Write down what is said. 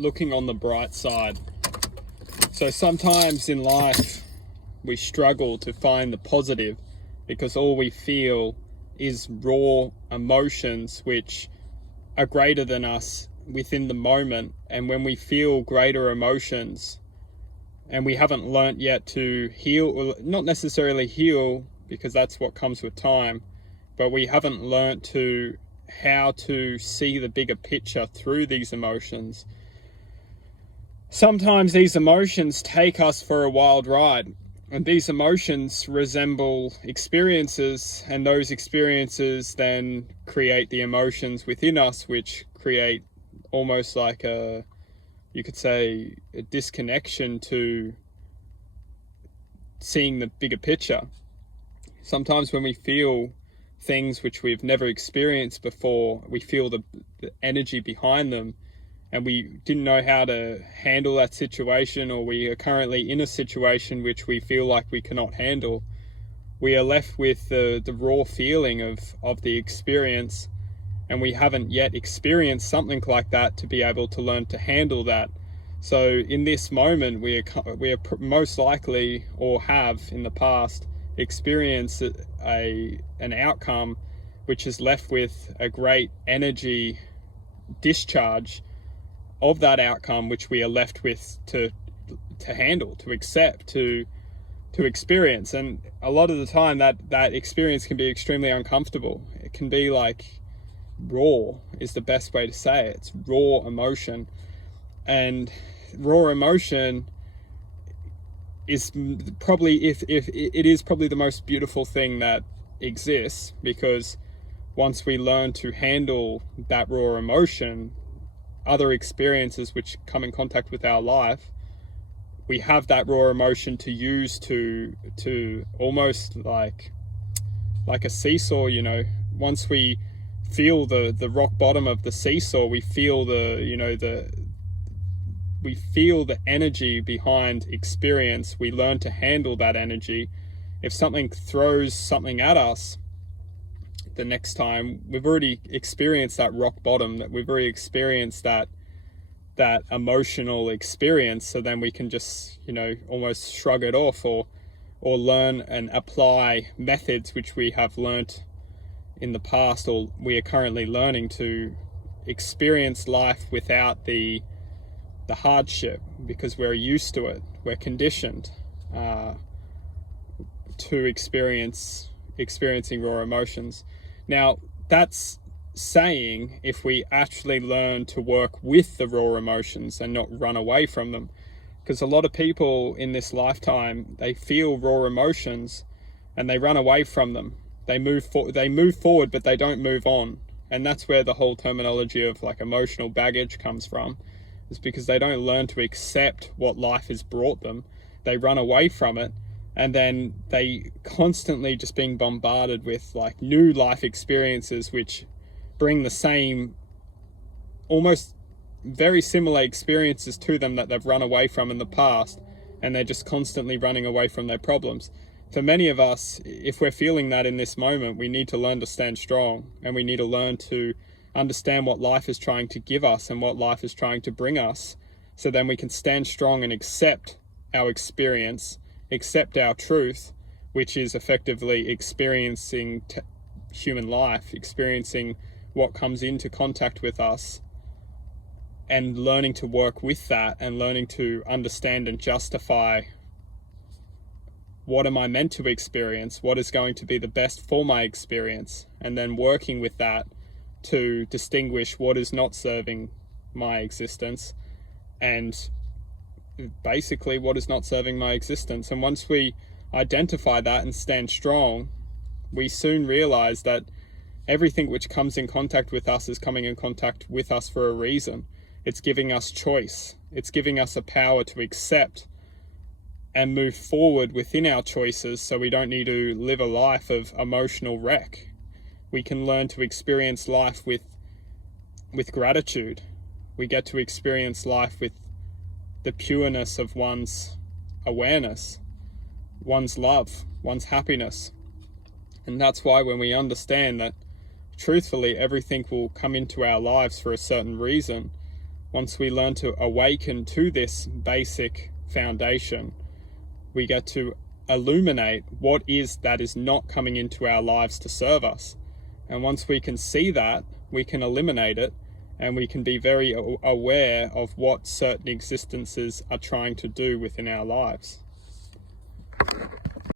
looking on the bright side. So sometimes in life we struggle to find the positive because all we feel is raw emotions which are greater than us within the moment. And when we feel greater emotions and we haven't learnt yet to heal, or not necessarily heal because that's what comes with time, but we haven't learnt to how to see the bigger picture through these emotions. Sometimes these emotions take us for a wild ride, and these emotions resemble experiences, and those experiences then create the emotions within us, which create almost like you could say, a disconnection to seeing the bigger picture. Sometimes when we feel things which we've never experienced before, we feel the energy behind them, and we didn't know how to handle that situation, or we are currently in a situation which we feel like we cannot handle, we are left with the raw feeling of the experience, and we haven't yet experienced something like that to be able to learn to handle that. So in this moment, we are most likely, or have in the past, experienced an outcome which is left with a great energy discharge of that outcome, which we are left with to handle, to accept, to experience. And a lot of the time that experience can be extremely uncomfortable. It can be like raw is the best way to say it. It's raw emotion, and raw emotion is probably, if it is probably the most beautiful thing that exists, because once we learn to handle that raw emotion, other experiences which come in contact with our life, we have that raw emotion to use to almost like a seesaw. Once we feel the rock bottom of the seesaw, we feel we feel the energy behind experience. We learn to handle that energy. If something throws something at us, the next time we've already experienced that rock bottom, that we've already experienced that emotional experience. So then we can just, almost shrug it off, or learn and apply methods which we have learnt in the past, or we are currently learning, to experience life without the hardship, because we're used to it. We're conditioned to experiencing raw emotions. Now, that's saying if we actually learn to work with the raw emotions and not run away from them. Because a lot of people in this lifetime, they feel raw emotions and they run away from them. They move forward, but they don't move on. And that's where the whole terminology of like emotional baggage comes from. Is because they don't learn to accept what life has brought them. They run away from it, and then they constantly just being bombarded with like new life experiences which bring the same, almost very similar experiences to them that they've run away from in the past, and they're just constantly running away from their problems. For many of us, if we're feeling that in this moment, we need to learn to stand strong, and we need to learn to understand what life is trying to give us and what life is trying to bring us, so then we can stand strong and accept our experience, accept our truth, which is effectively experiencing human life, experiencing what comes into contact with us, and learning to work with that, and learning to understand and justify, what am I meant to experience, what is going to be the best for my experience, and then working with that to distinguish what is not serving my existence, and basically what is not serving my existence. And once we identify that and stand strong, we soon realize that everything which comes in contact with us is coming in contact with us for a reason. It's giving us choice. It's giving us a power to accept and move forward within our choices, so we don't need to live a life of emotional wreck. We can learn to experience life with gratitude. We get to experience life with the pureness of one's awareness, one's love, one's happiness. And that's why when we understand that truthfully everything will come into our lives for a certain reason, once we learn to awaken to this basic foundation, we get to illuminate what that is not coming into our lives to serve us. And once we can see that, we can eliminate it, and we can be very aware of what certain existences are trying to do within our lives.